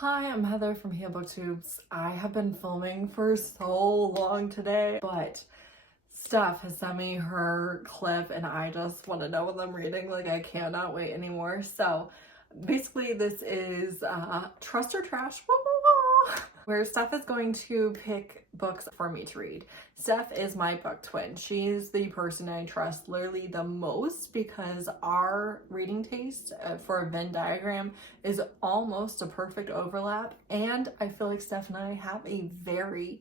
Hi, I'm Heather from booktubes. I have been filming for so long today, but Steph has sent me her clip and I just want to know what I'm reading. Like, I cannot wait anymore. So basically this is Trust or Trash, where Steph is going to pick books for me to read. Steph is my book twin. She's the person I trust literally the most because our reading taste for a Venn diagram is almost a perfect overlap, and I feel like Steph and I have a very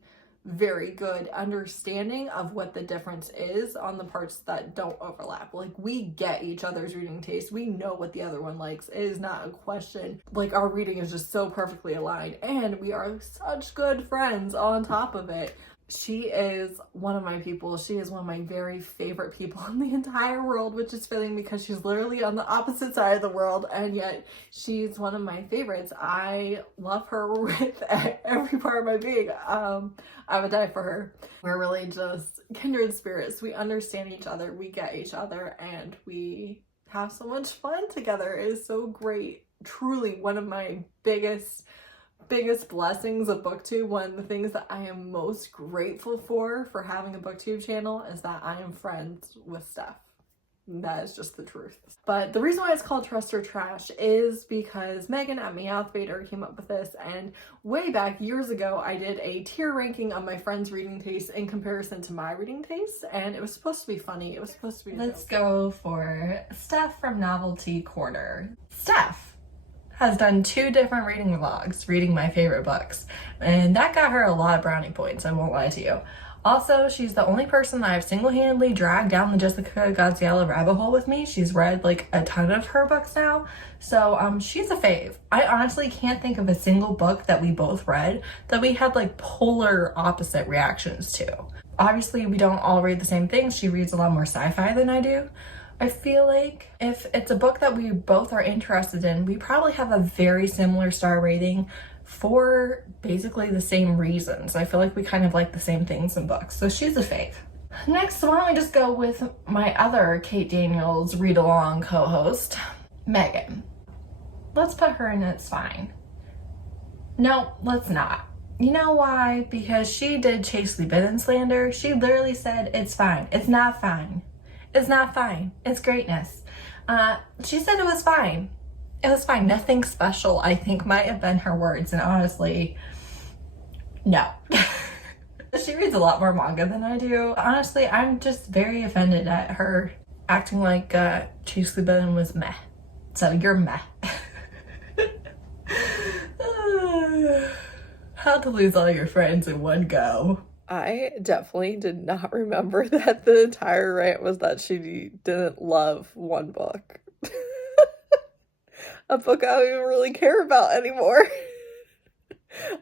good understanding of what the difference is on the parts that don't overlap. Like, we get each other's reading taste. We know what the other one likes. It is not a question. Like, our reading is just so perfectly aligned, and we are such good friends on top of it. She is one of my people. She is one of my very favorite people in the entire world, which is fitting because she's literally on the opposite side of the world, and yet she's one of my favorites. I love her with every part of my being. I would die for her. We're really just kindred spirits. We understand each other, we get each other, and we have so much fun together. It is so great. Truly one of my biggest blessings of booktube. One of the things that I am most grateful for having a booktube channel is that I am friends with Steph. That is just the truth. But the reason why it's called Trust or Trash is because Megan at Meowth Vader came up with this, and way back years ago I did a tier ranking of my friends' reading taste in comparison to my reading taste, and it was supposed to be funny. It was supposed to be Let's go for Steph from Novelty Corner. Steph has done 2 different reading vlogs, reading my favorite books, and that got her a lot of brownie points, I won't lie to you. Also, she's the only person that I've single-handedly dragged down the Jessica Gaziella rabbit hole with me. She's read like a ton of her books now, so she's a fave. I honestly can't think of a single book that we both read that we had like polar opposite reactions to. Obviously, we don't all read the same things. She reads a lot more sci-fi than I do. I feel like if it's a book that we both are interested in, we probably have a very similar star rating for basically the same reasons. I feel like we kind of like the same things in books, so she's a fave. Next, why don't we just go with my other Kate Daniels read-along co-host, Megan. Let's put her in It's Fine. No, let's not. You know why? Because she did Chastely Bitten slander. She literally said, it's fine. It's not fine. It's not fine. It's greatness. She said it was fine. It was fine. Nothing special, I think, might have been her words. And honestly, no. She reads a lot more manga than I do. Honestly, I'm just very offended at her acting like Chastely Bitten was meh. So you're meh. How to lose all your friends in one go. I definitely did not remember that the entire rant was that she didn't love one book. A book I don't even really care about anymore.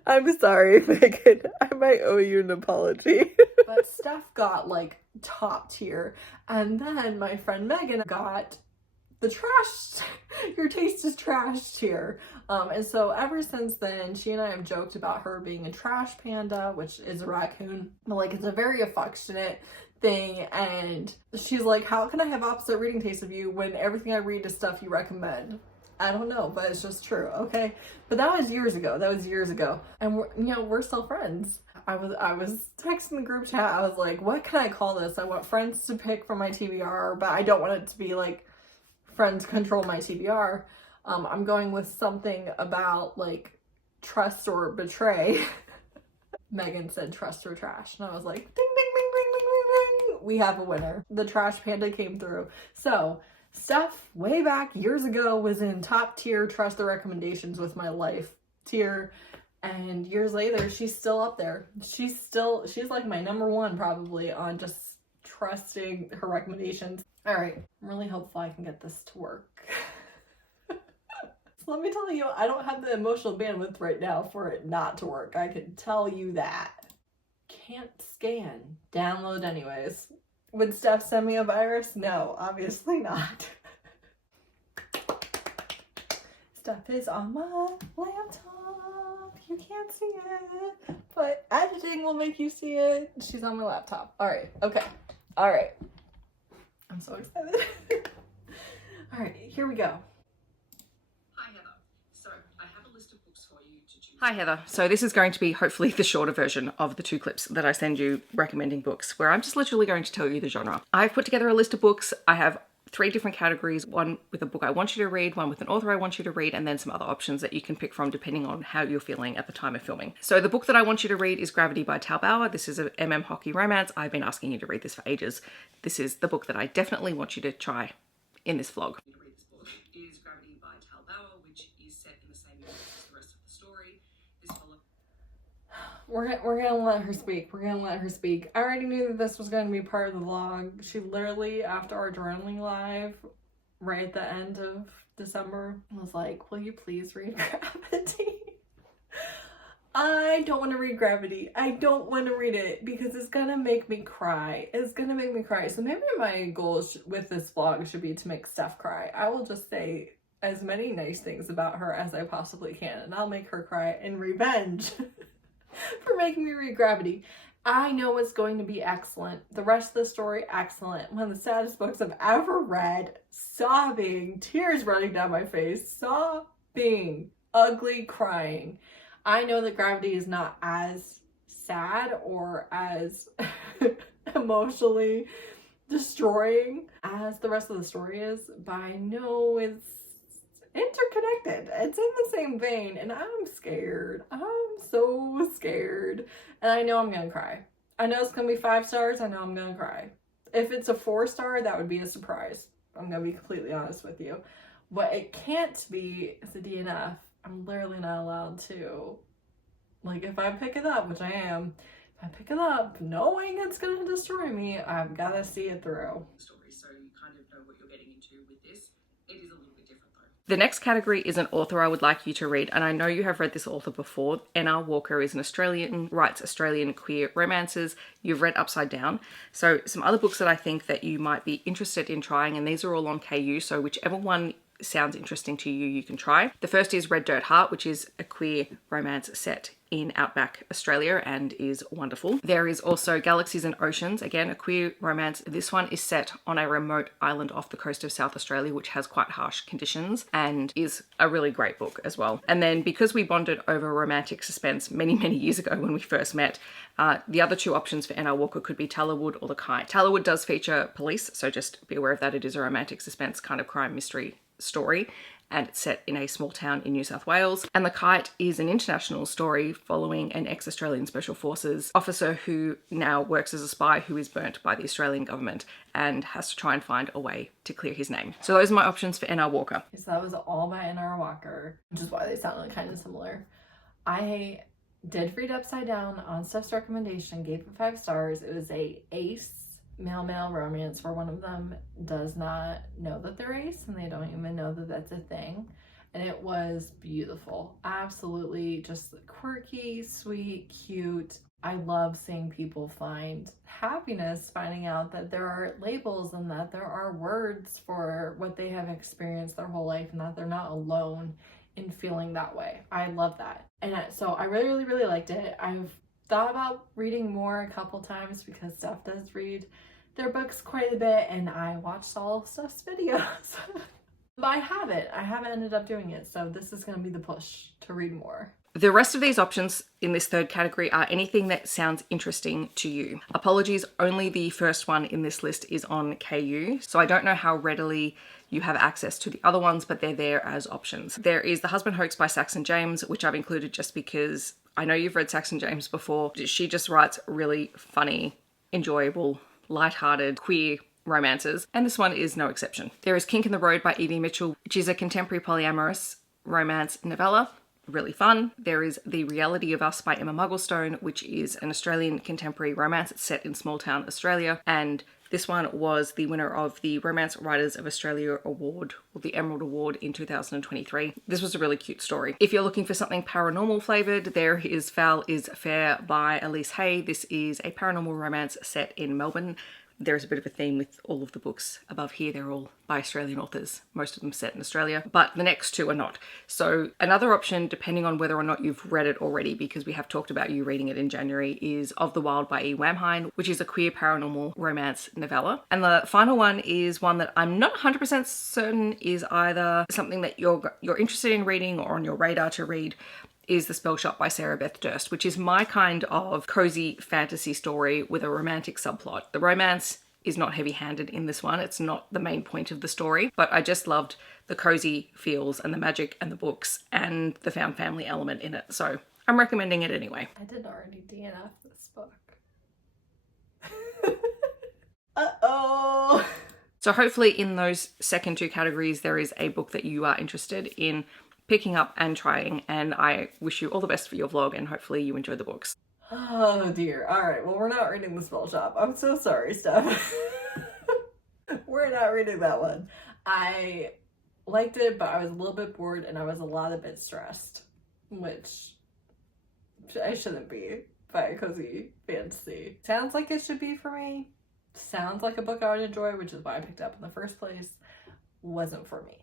I'm sorry, Megan. I might owe you an apology. But Steph got like top tier, and then my friend Megan got the trash, your taste is trash tier. And so ever since then, she and I have joked about her being a trash panda, which is a raccoon, but like, it's a very affectionate thing. And she's like, how can I have opposite reading taste of you when everything I read is stuff you recommend? I don't know, but it's just true. Okay. But that was years ago. And we're still friends. I was texting the group chat. I was like, what can I call this? I want friends to pick from my TBR, but I don't want it to be like friends control my TBR. I'm going with something about like trust or betray. Megan said trust or trash, and I was like, ding, ding, ding, ding, ding, ding, ding. We have a winner. The trash panda came through. So Steph, way back years ago, was in top tier trust the recommendations with my life tier, and years later, she's still up there. She's like my number one probably on just trusting her recommendations. All right, I'm really hopeful I can get this to work. So let me tell you, I don't have the emotional bandwidth right now for it not to work. I can tell you that. Can't scan. Download anyways. Would Steph send me a virus? No, obviously not. Steph is on my laptop. You can't see it, but editing will make you see it. She's on my laptop. All right, okay. All right. I'm so excited. All right, here we go. Hi Heather. So I have a list of books for you Hi Heather. So this is going to be hopefully the shorter version of the 2 clips that I send you recommending books, where I'm just literally going to tell you the genre. I've put together a list of books. I have 3 different categories, one with a book I want you to read, one with an author I want you to read, and then some other options that you can pick from depending on how you're feeling at the time of filming. So the book that I want you to read is Gravity by Tal Bauer. This is a hockey romance. I've been asking you to read this for ages. This is the book that I definitely want you to try in this vlog. This book is Gravity by Tal Bauer, which is set in the same universe as the rest of the story. We're gonna let her speak. We're gonna let her speak. I already knew that this was gonna be part of the vlog. She literally, after our journaling live, right at the end of December, was like, will you please read Gravity? I don't want to read Gravity. I don't want to read it because it's gonna make me cry. It's gonna make me cry. So maybe my goal with this vlog should be to make Stef cry. I will just say as many nice things about her as I possibly can, and I'll make her cry in revenge for making me read Gravity. I know it's going to be excellent. The rest of the story, excellent. One of the saddest books I've ever read. Sobbing, tears running down my face, sobbing, ugly crying. I know that Gravity is not as sad or as emotionally destroying as the rest of the story is, but I know it's interconnected. It's in the same vein, and I'm scared. I'm so scared. And I know I'm gonna cry. I know it's gonna be 5 stars. I know I'm gonna cry. If it's a 4-star, that would be a surprise. I'm gonna be completely honest with you. What it can't be is a DNF. I'm literally not allowed to. Like, if I pick it up, which I am, if I pick it up knowing it's gonna destroy me, I've gotta see it through. Story, so you kind of know what you're getting into with this. It is a little bit different though. The next category is an author I would like you to read, and I know you have read this author before. N.R. Walker is an Australian, writes Australian queer romances. You've read Upside Down. So some other books that I think that you might be interested in trying, and these are all on KU, so whichever one sounds interesting to you, you can try. The first is Red Dirt Heart, which is a queer romance set in outback Australia and is wonderful. There is also Galaxies and Oceans, again a queer romance. This one is set on a remote island off the coast of South Australia, which has quite harsh conditions and is a really great book as well. And then because we bonded over romantic suspense many years ago when we first met, the other 2 options for N.R. Walker could be Tallerwood or The Kite. Tallerwood does feature police, so just be aware of that. It is a romantic suspense kind of crime mystery story, and it's set in a small town in New South Wales. And The Kite is an international story following an ex-Australian Special Forces officer who now works as a spy who is burnt by the Australian government and has to try and find a way to clear his name. So those are my options for N.R. Walker. So that was all by N.R. Walker, which is why they sounded kind of similar. I did read Upside Down on Stef's recommendation, gave it 5 stars. It was a ace male romance where one of them does not know that they're ace and they don't even know that that's a thing, and it was beautiful. Absolutely just quirky, sweet, cute. I love seeing people find happiness finding out that there are labels and that there are words for what they have experienced their whole life and that they're not alone in feeling that way. I love that. And so I really liked it. I've thought about reading more a couple times because Stef does read their books quite a bit, and I watched all of Stef's videos. But I haven't ended up doing it, so this is going to be the push to read more. The rest of these options in this third category are anything that sounds interesting to you. Apologies, only the first one in this list is on KU, so I don't know how readily you have access to the other ones, but they're there as options. There is The Husband Hoax by Saxon James, which I've included just because I know you've read Saxon James before. She just writes really funny, enjoyable, lighthearted, queer romances, and this one is no exception. There is Kink in the Road by Evie Mitchell, which is a contemporary polyamorous romance novella. Really fun. There is The Reality of Us by Emma Mugglestone, which is an Australian contemporary romance. It's set in small town Australia, and this one was the winner of the Romance Writers of Australia Award, or the Emerald Award, in 2023. This was a really cute story. If you're looking for something paranormal flavoured, there is Foul is Fair by Elise Hay. This is a paranormal romance set in Melbourne. There's a bit of a theme with all of the books above here. They're all by Australian authors, most of them set in Australia, but the next 2 are not. So another option, depending on whether or not you've read it already, because we have talked about you reading it in January, is Of the Wild by E. Wamhine, which is a queer paranormal romance novella. And the final one is one that I'm not 100% certain is either something that you're interested in reading or on your radar to read. is The Spell Shop by Sarah Beth Durst, which is my kind of cozy fantasy story with a romantic subplot. The romance is not heavy-handed in this one. It's not the main point of the story, but I just loved the cozy feels and the magic and the books and the found family element in it. So I'm recommending it anyway. I did already DNF this book. Uh-oh. So hopefully in those second two categories, there is a book that you are interested in picking up and trying, and I wish you all the best for your vlog, and hopefully you enjoy the books. Oh dear. All right, well, we're not reading The Spell Shop. I'm so sorry, Steph. We're not reading that one. I liked it, but I was a little bit bored and I was a lot bit stressed, which I shouldn't be by a cozy fantasy. Sounds like it should be for me. Sounds like a book I would enjoy, which is why I picked it up in the first place. Wasn't for me.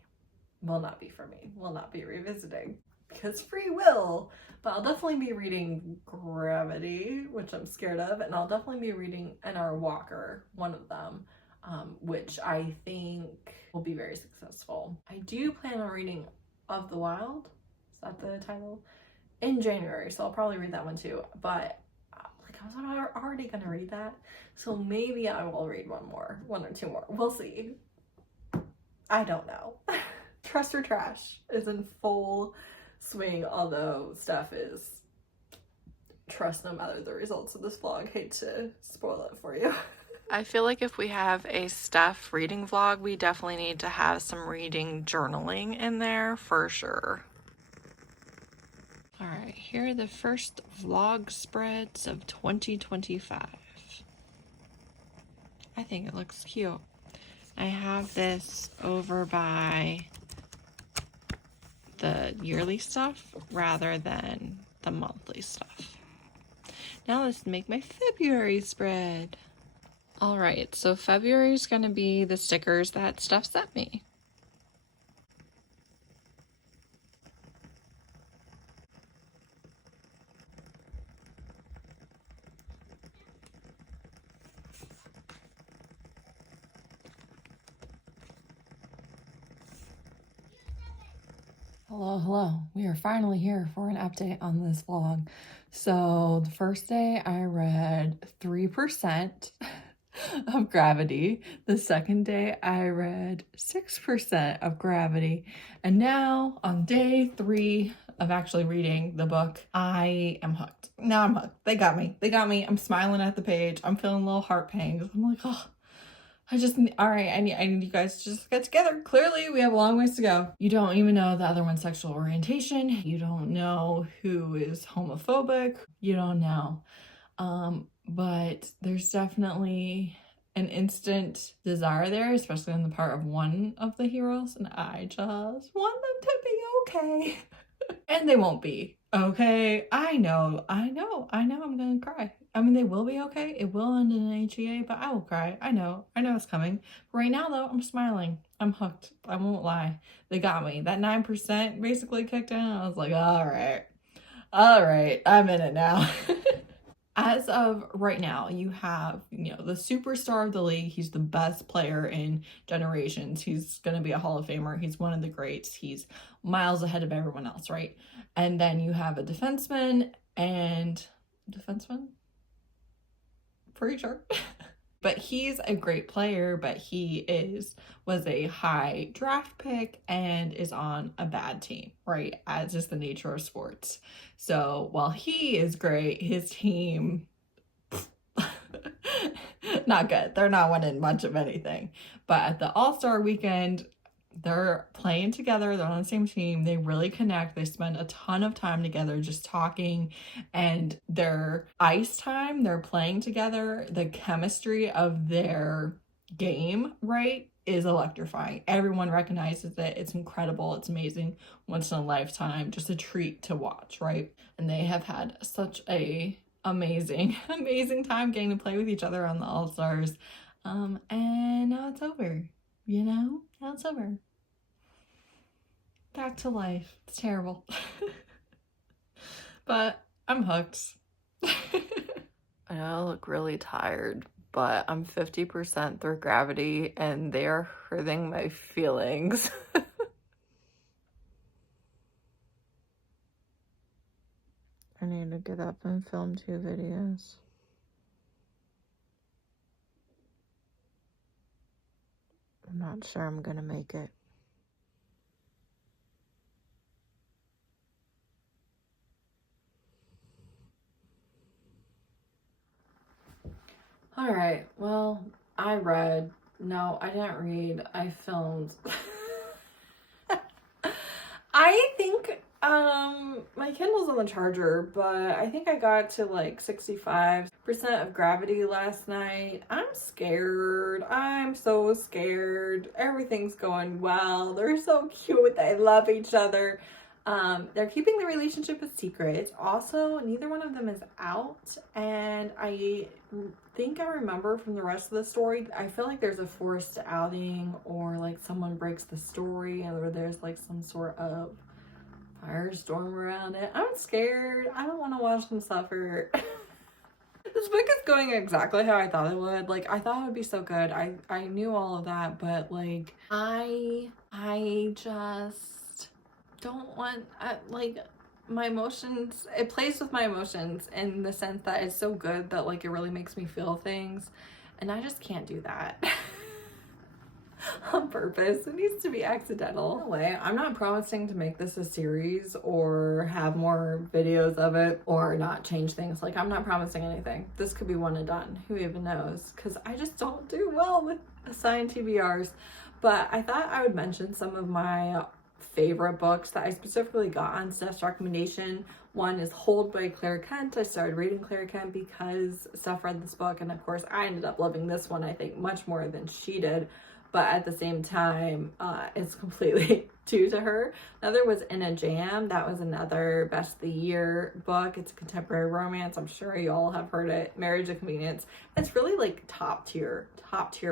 Will not be for me. Will not be revisiting. Because free will. But I'll definitely be reading Gravity, which I'm scared of, and I'll definitely be reading N.R. Walker, one of them, which I think will be very successful. I do plan on reading Of the Wild, is that the title? In January, so I'll probably read that one too. But like, I was already gonna read that, so maybe I will read one or two more. We'll see. I don't know. Trust or Trash is in full swing, although Steph is trust no matter the results of this vlog. Hate to spoil it for you. I feel like if we have a Steph reading vlog, we definitely need to have some reading journaling in there for sure. All right, here are the first vlog spreads of 2025. I think it looks cute. I have this over by the yearly stuff rather than the monthly stuff. Now let's make my February spread. All right, so February is going to be the stickers that Steph sent me. Hello. We are finally here for an update on this vlog. So the first day I read 3% of Gravity. The second day I read 6% of Gravity. And now on day 3 of actually reading the book, I am hooked. Now I'm hooked. They got me. I'm smiling at the page. I'm feeling little heart pangs. I'm like, oh, all right, I need you guys to just get together. Clearly, we have a long ways to go. You don't even know the other one's sexual orientation. You don't know who is homophobic. You don't know. But there's definitely an instant desire there, especially on the part of one of the heroes. And I just want them to be okay. And they won't be. Okay, I know I'm gonna cry. I mean, they will be okay. It will end in an HEA, but I will cry. I know it's coming. Right now, though, I'm smiling. I'm hooked. I won't lie. They got me. That 9% basically kicked in. I was like, all right, I'm in it now. As of right now, you have, the superstar of the league. He's the best player in generations. He's going to be a Hall of Famer. He's one of the greats. He's miles ahead of everyone else, right? And then you have a defenseman. Pretty sure. But he's a great player, but he was a high draft pick and is on a bad team, right? As is the nature of sports. So while he is great, his team, not good. They're not winning much of anything. But at the All-Star weekend, they're playing together. They're on the same team. They really connect. They spend a ton of time together just talking, and their ice time, they're playing together. The chemistry of their game, right, is electrifying. Everyone recognizes it. It's incredible. It's amazing. Once in a lifetime, just a treat to watch, right? And they have had such a amazing time getting to play with each other on the All-Stars. And now it's over. Now it's over. Back to life. It's terrible. But I'm hooked. I know I look really tired, but I'm 50% through Gravity and they are hurting my feelings. I need to get up and film 2 videos. I'm not sure I'm gonna make it. Alright, well, I read. No, I didn't read. I filmed. I think my Kindle's on the charger, but I think I got to like 65% of Gravity last night. I'm scared. I'm so scared. Everything's going well. They're so cute. They love each other. They're keeping the relationship a secret. Also, neither one of them is out, and I think I remember from the rest of the story, I feel like there's a forced outing, or like someone breaks the story, or there's like some sort of firestorm around it. I'm scared. I don't want to watch them suffer. This book is going exactly how I thought it would. Like, I thought it would be so good. I knew all of that, but like I just don't want like my emotions. It plays with my emotions in the sense that it's so good that like it really makes me feel things, and I just can't do that. On purpose. It needs to be accidental. Anyway, I'm not promising to make this a series or have more videos of it or not change things. Like, I'm not promising anything. This could be one and done. Who even knows? Because I just don't do well with assigned TBRs. But I thought I would mention some of my favorite books that I specifically got on Stef's recommendation. One is Hold by Claire Kent. I started reading Claire Kent because Stef read this book, and of course I ended up loving this one, I think, much more than she did. But at the same time, it's completely due to her. Another was In a Jam. That was another Best of the Year book. It's a contemporary romance. I'm sure you all have heard it. Marriage of Convenience. It's really like top tier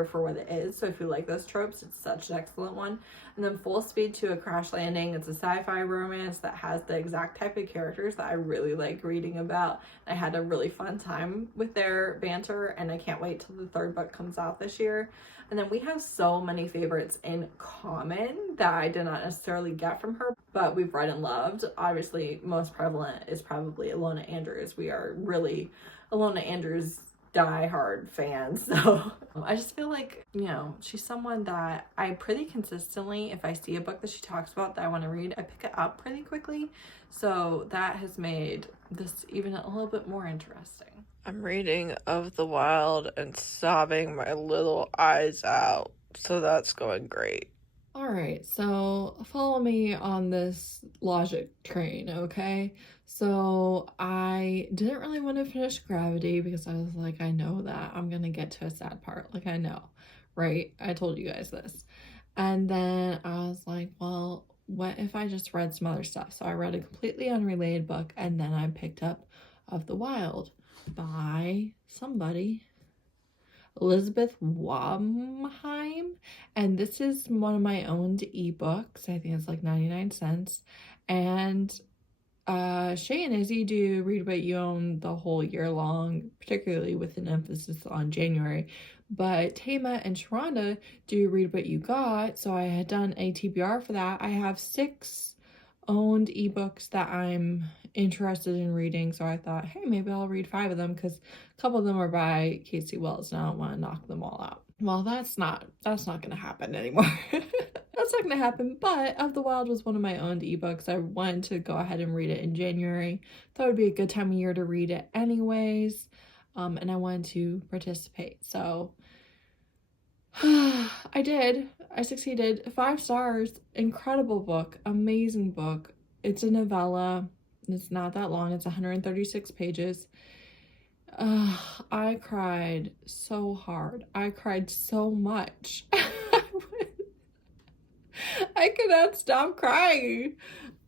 for what it is. So if you like those tropes, it's such an excellent one. And then Full Speed to a Crash Landing. It's a sci-fi romance that has the exact type of characters that I really like reading about. I had a really fun time with their banter, and I can't wait till the 3rd book comes out this year. And then we have so many favorites in common that I did not necessarily get from her, but we've read and loved. Obviously, most prevalent is probably Ilona Andrews. We are really Ilona Andrews die-hard fans. So I just feel like, you know, she's someone that I pretty consistently, if I see a book that she talks about that I want to read, I pick it up pretty quickly. So that has made this even a little bit more interesting. I'm reading Of the Wild and sobbing my little eyes out, so that's going great. Alright, so follow me on this logic train, okay? So I didn't really want to finish Gravity because I was like, I know that I'm gonna get to a sad part. Like, I know, right? I told you guys this. And then I was like, well, what if I just read some other stuff? So I read a completely unrelated book, and then I picked up Of the Wild by somebody, Elizabeth Wamheim, and this is one of my owned ebooks. I think it's like 99 cents. And Shay and Izzy do Read What You Own the whole year long, particularly with an emphasis on January. But Tama and Sharonda do Read What You Got, so I had done a TBR for that. I have 6 owned ebooks that I'm interested in reading, so I thought, hey, maybe I'll read 5 of them because a couple of them are by Casey Wells and I don't want to knock them all out. Well, that's not gonna happen anymore. That's not gonna happen. But Of the Wild was one of my owned ebooks. I wanted to go ahead and read it in January. Thought it would be a good time of year to read it anyways, and I wanted to participate, so I did. I succeeded. 5 stars. Incredible book. Amazing book. It's a novella. It's not that long. It's 136 pages. I cried so hard. I cried so much. I could not stop crying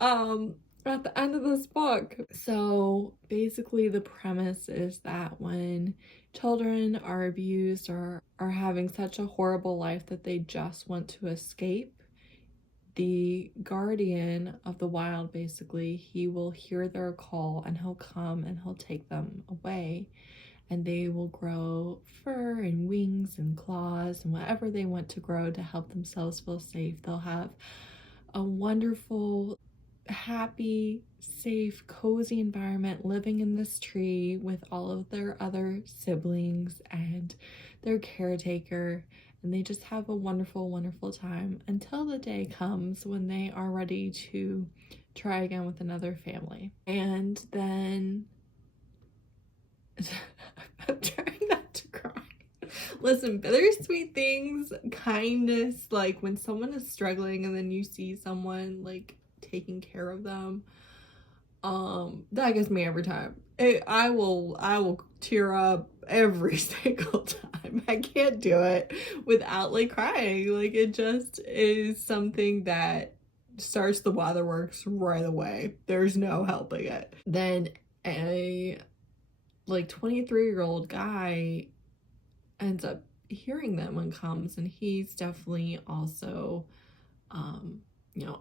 at the end of this book. So basically the premise is that when children are abused or are having such a horrible life that they just want to escape, the guardian of the wild, basically, he will hear their call and he'll come and he'll take them away, and they will grow fur and wings and claws and whatever they want to grow to help themselves feel safe. They'll have a wonderful happy, safe, cozy environment living in this tree with all of their other siblings and their caretaker, and they just have a wonderful, wonderful time until the day comes when they are ready to try again with another family. And then I'm trying not to cry. Listen, bittersweet things kind of like when someone is struggling and then you see someone like taking care of them, that gets me every time. I will tear up every single time. I can't do it without like crying. Like, it just is something that starts the waterworks right away. There's no helping it. Then a like 23-year-old guy ends up hearing them and comes, and he's definitely also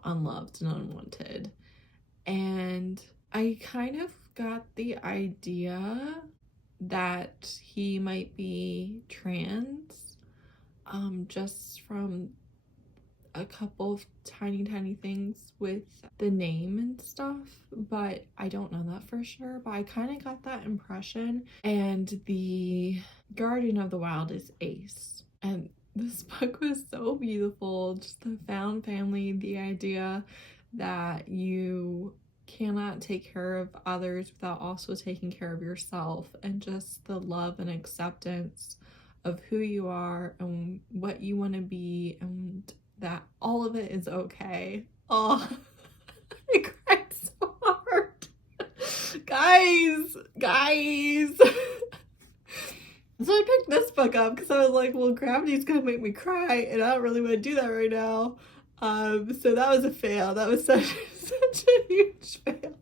unloved and unwanted. And I kind of got the idea that he might be trans, just from a couple of tiny things with the name and stuff, but I don't know that for sure. But I kind of got that impression. And the guardian of the wild is Ace, and this book was so beautiful. Just the found family, the idea that you cannot take care of others without also taking care of yourself, and just the love and acceptance of who you are and what you want to be, and that all of it is okay. Oh, I cried so hard. Guys. So I picked this book up because I was like, well, Gravity's gonna make me cry, and I don't really want to do that right now. So that was a fail. That was such a huge fail.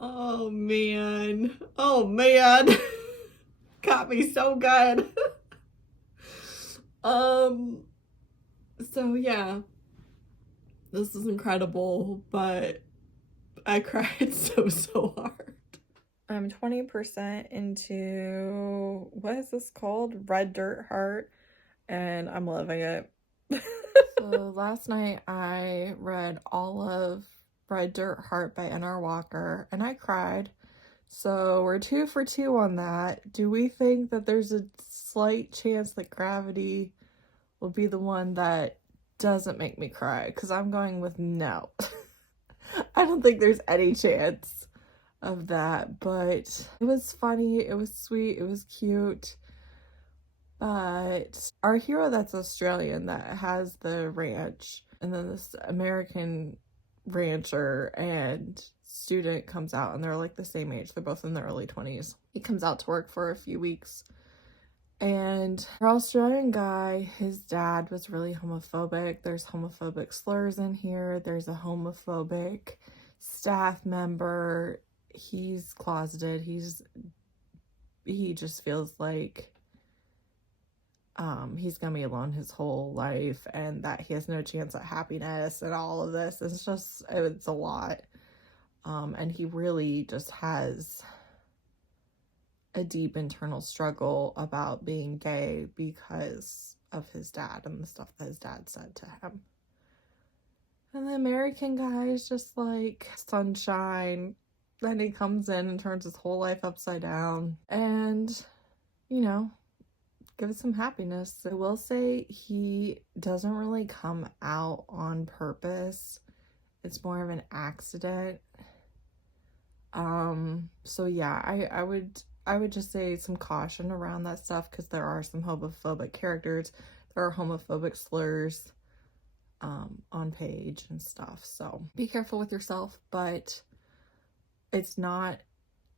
Oh man. Got me so good. So yeah, this is incredible, but I cried so hard. I'm 20% into, what is this called? Red Dirt Heart, and I'm loving it. So last night I read all of Red Dirt Heart by N.R. Walker, and I cried. So we're 2 for 2 on that. Do we think that there's a slight chance that Gravity will be the one that doesn't make me cry? Because I'm going with no. I don't think there's any chance of that, but it was funny, it was sweet, it was cute. But our hero that's Australian that has the ranch, and then this American rancher and student comes out, and they're like the same age. They're both in their early 20s. He comes out to work for a few weeks, and our Australian guy, his dad was really homophobic. There's homophobic slurs in here. There's a homophobic staff member. He's closeted. He just feels like he's gonna be alone his whole life, and that he has no chance at happiness, and all of this. It's a lot. And he really just has a deep internal struggle about being gay because of his dad and the stuff that his dad said to him. And the American guy is just like sunshine. Then he comes in and turns his whole life upside down, and give it some happiness. I will say he doesn't really come out on purpose. It's more of an accident. So yeah, I would just say some caution around that stuff, because there are some homophobic characters. There are homophobic slurs on page and stuff. So be careful with yourself, but it's not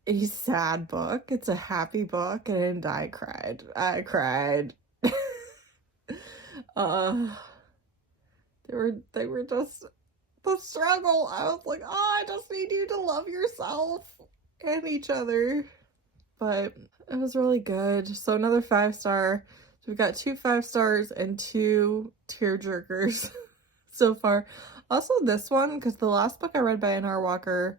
a sad book. It's a happy book, and I cried. They were just the struggle. I was like, I just need you to love yourself and each other. But it was really good. So another 5-star. So we've got 2 5 stars and 2 tearjerkers so far. Also this one, because the last book I read by N.R. Walker,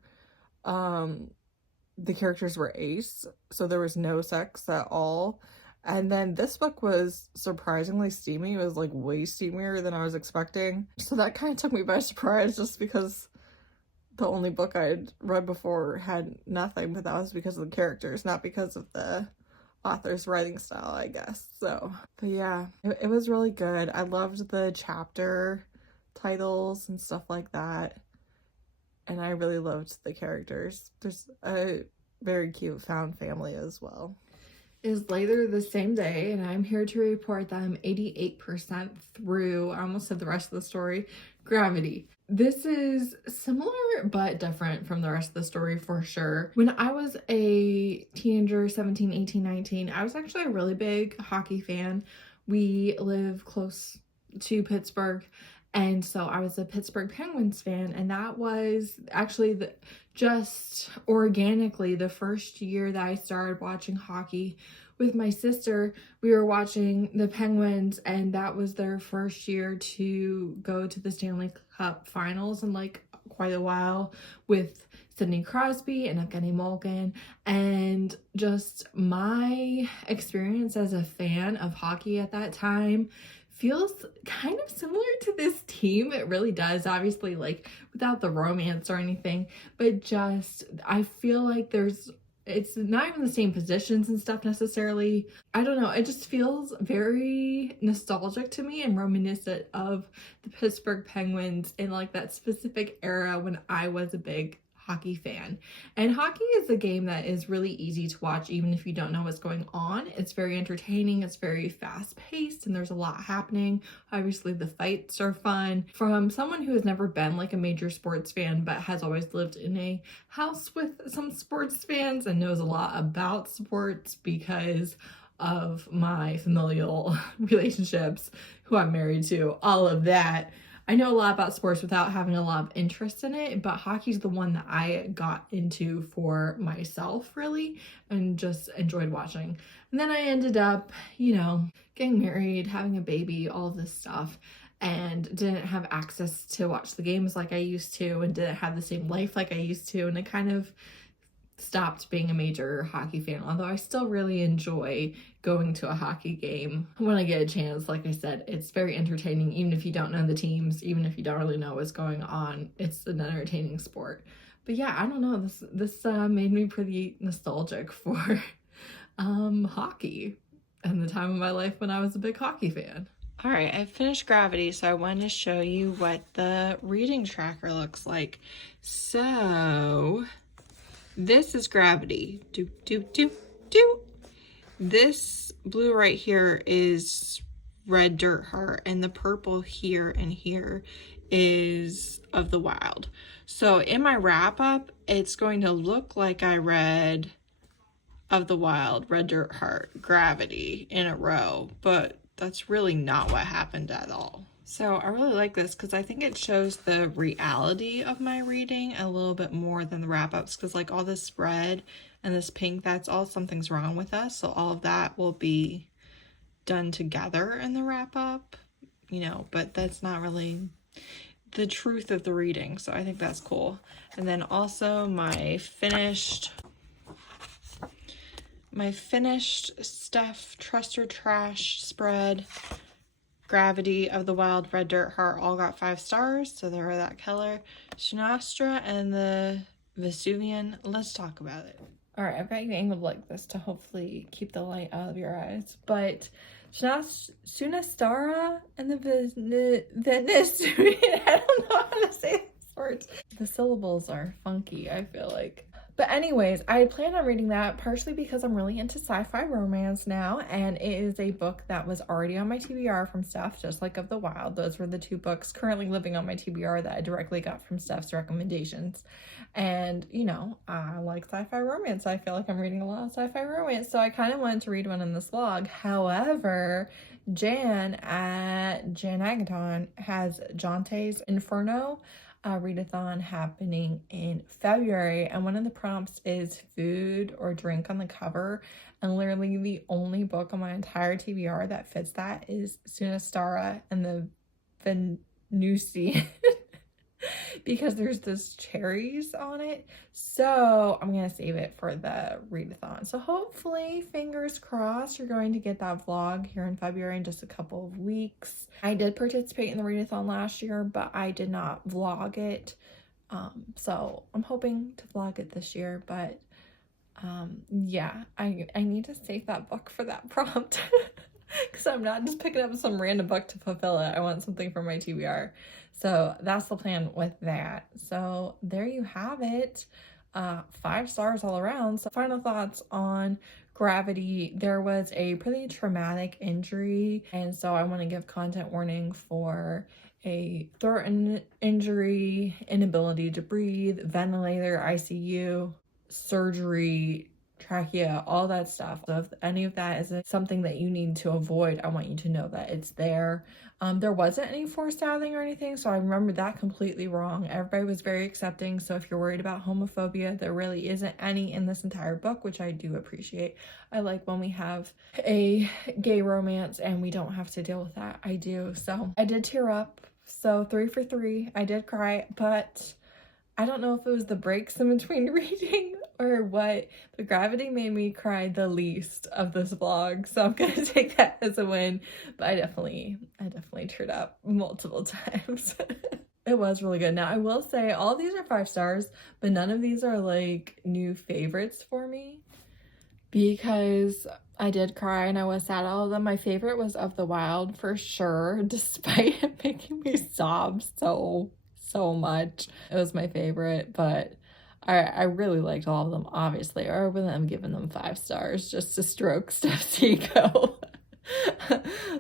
the characters were ace, so there was no sex at all. And then this book was surprisingly steamy. It was like way steamier than I was expecting. So that kind of took me by surprise, just because the only book I'd read before had nothing, but that was because of the characters, not because of the author's writing style, I guess. So, but yeah, it was really good. I loved the chapter titles and stuff like that. And I really loved the characters. There's a very cute found family as well. Is later the same day, and I'm here to report that I'm 88% through, I almost said the rest of the story, Gravity. This is similar but different from the rest of the story for sure. When I was a teenager, 17, 18, 19, I was actually a really big hockey fan. We live close to Pittsburgh, and so I was a Pittsburgh Penguins fan, and that was actually just organically the first year that I started watching hockey with my sister. We were watching the Penguins, and that was their first year to go to the Stanley Cup Finals in like quite a while, with Sidney Crosby and Evgeny Malkin. And just my experience as a fan of hockey at that time feels kind of similar to this team. It really does, obviously, like without the romance or anything, but just I feel like it's not even the same positions and stuff necessarily. I don't know, it just feels very nostalgic to me and reminiscent of the Pittsburgh Penguins in like that specific era when I was a big hockey fan. And hockey is a game that is really easy to watch even if you don't know what's going on. It's very entertaining, it's very fast paced, and there's a lot happening. Obviously the fights are fun. From someone who has never been like a major sports fan but has always lived in a house with some sports fans and knows a lot about sports because of my familial relationships, who I'm married to, all of that, I know a lot about sports without having a lot of interest in it, but hockey's the one that I got into for myself, really, and just enjoyed watching. And then I ended up, you know, getting married, having a baby, all of this stuff, and didn't have access to watch the games like I used to, and didn't have the same life like I used to, and it kind of stopped being a major hockey fan, although I still really enjoy going to a hockey game when I get a chance. Like I said, it's very entertaining, even if you don't know the teams, even if you don't really know what's going on, it's an entertaining sport. But yeah, I don't know, this made me pretty nostalgic for hockey and the time of my life when I was a big hockey fan. All right, I finished Gravity, so I wanted to show you what the reading tracker looks like. So this is Gravity. Doop, doop, doop, doop. This blue right here is Red Dirt Heart, and the purple here and here is Of the Wild. So in my wrap up, it's going to look like I read Of the Wild, Red Dirt Heart, Gravity in a row, but that's really not what happened at all. So I really like this because I think it shows the reality of my reading a little bit more than the wrap-ups, because like all this red and this pink, that's all Something's Wrong with Us. So all of that will be done together in the wrap-up, you know, but that's not really the truth of the reading. So I think that's cool. And then also my finished Stef Trust or Trash spread, Gravity, Of the Wild, Red Dirt Heart, all got 5 stars, so they were that color. Shunastra and the Vesuvian, let's talk about it. All right, I've got you angled like this to hopefully keep the light out of your eyes, but Sunastara and the Vesuvian, I don't know how to say these words. The syllables are funky, I feel like. But anyways, I planned on reading that partially because I'm really into sci-fi romance now, and it is a book that was already on my TBR from Stef, just like Of the Wild. Those were the 2 books currently living on my TBR that I directly got from Stef's recommendations. And, you know, I like sci-fi romance. I feel like I'm reading a lot of sci-fi romance, so I kind of wanted to read one in this vlog. However, Jan at Jan Agaton has Jante's Inferno readathon happening in February, and one of the prompts is food or drink on the cover, and literally the only book on my entire TBR that fits that is Sunastara and the Venusian because there's this cherries on it, so I'm gonna save it for the readathon. So hopefully, fingers crossed, you're going to get that vlog here in February in just a couple of weeks. I did participate in the readathon last year, but I did not vlog it So I'm hoping to vlog it this year, but yeah, I need to save that book for that prompt because I'm not just picking up some random book to fulfill it. I want something for my TBR. So that's the plan with that. So there you have it. 5 stars all around. So final thoughts on Gravity. There was a pretty traumatic injury, and so I want to give content warning for a throat injury, inability to breathe, ventilator, ICU, surgery, trachea, all that stuff. So if any of that is something that you need to avoid, I want you to know that it's there. There wasn't any forced outing or anything, so I remember that completely wrong. Everybody was very accepting, so if you're worried about homophobia, there really isn't any in this entire book, which I do appreciate. I like when we have a gay romance and we don't have to deal with that. I do. So I did tear up. So 3 for 3. I did cry, but I don't know if it was the breaks in between reading or what, but Gravity made me cry the least of this vlog, so I'm gonna take that as a win. But I definitely teared up multiple times. It was really good. Now I will say all these are 5 stars, but none of these are like new favorites for me because I did cry and I was sad all of them. My favorite was Of the Wild for sure, despite it making me sob so much. It was my favorite, but I really liked all of them, obviously, or I wouldn't have given them 5 stars just to stroke Stef's ego.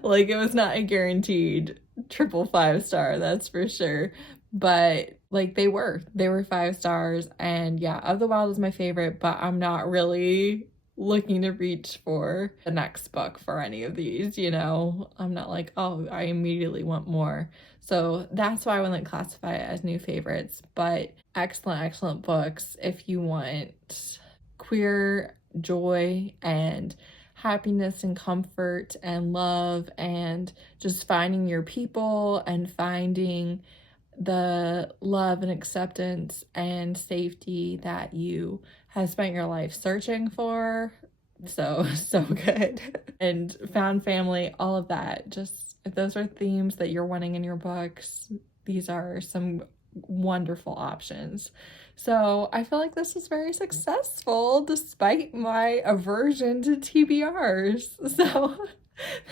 Like, it was not a guaranteed triple 5-star, that's for sure. But like they were 5 stars, and yeah, Of the Wild is my favorite, but I'm not really looking to reach for the next book for any of these, you know. I'm not like, oh, I immediately want more. So that's why I wouldn't classify it as new favorites, but excellent books if you want queer joy and happiness and comfort and love and just finding your people and finding the love and acceptance and safety that you have spent your life searching for. So good. And found family, all of that. Just if those are themes that you're wanting in your books, these are some wonderful options. So I feel like this was very successful despite my aversion to TBRs. So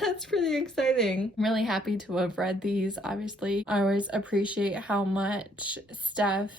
that's pretty exciting. I'm really happy to have read these. Obviously, I always appreciate how much Stef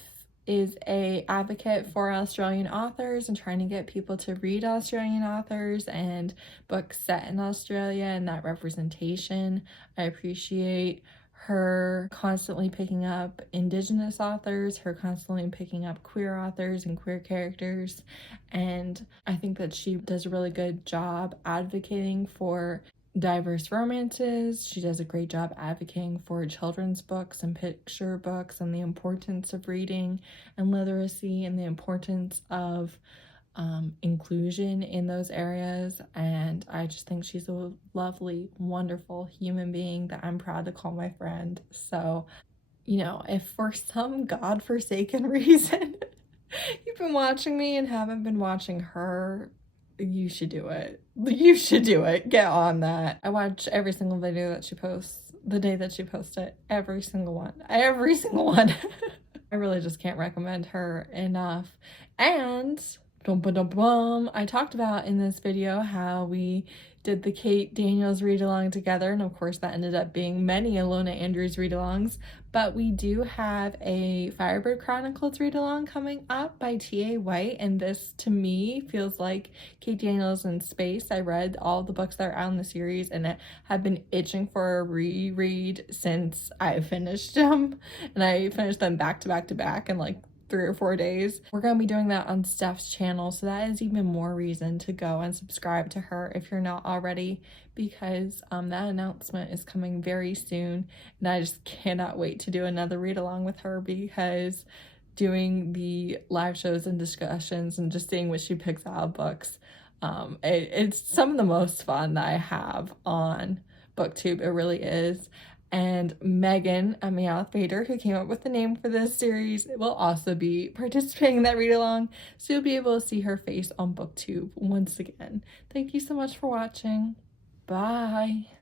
is an advocate for Australian authors and trying to get people to read Australian authors and books set in Australia and that representation. I appreciate her constantly picking up Indigenous authors, her constantly picking up queer authors and queer characters, and I think that she does a really good job advocating for diverse romances. She does a great job advocating for children's books and picture books and the importance of reading and literacy and the importance of inclusion in those areas. And I just think she's a lovely, wonderful human being that I'm proud to call my friend. So, you know, if for some godforsaken reason you've been watching me and haven't been watching her, you should do it. You should do it. Get on that. I watch every single video that she posts the day that she posts it. Every single one. Every single one. I really just can't recommend her enough. And I talked about in this video how we did the Kate Daniels read-along together, and of course that ended up being many Alona Andrews read-alongs, but we do have a Firebird Chronicles read-along coming up by T.A. White, and this to me feels like Kate Daniels in space. I read all the books that are out in the series and I have been itching for a reread since I finished them, and I finished them back to back to back in like 3 or 4 days. We're going to be doing that on Stef's channel, so that is even more reason to go and subscribe to her if you're not already, because that announcement is coming very soon, and I just cannot wait to do another read along with her, because doing the live shows and discussions and just seeing what she picks out of books, it's some of the most fun that I have on BookTube. It really is. And Megan, a Meowth Vader, who came up with the name for this series, will also be participating in that read-along, so you'll be able to see her face on BookTube once again. Thank you so much for watching. Bye!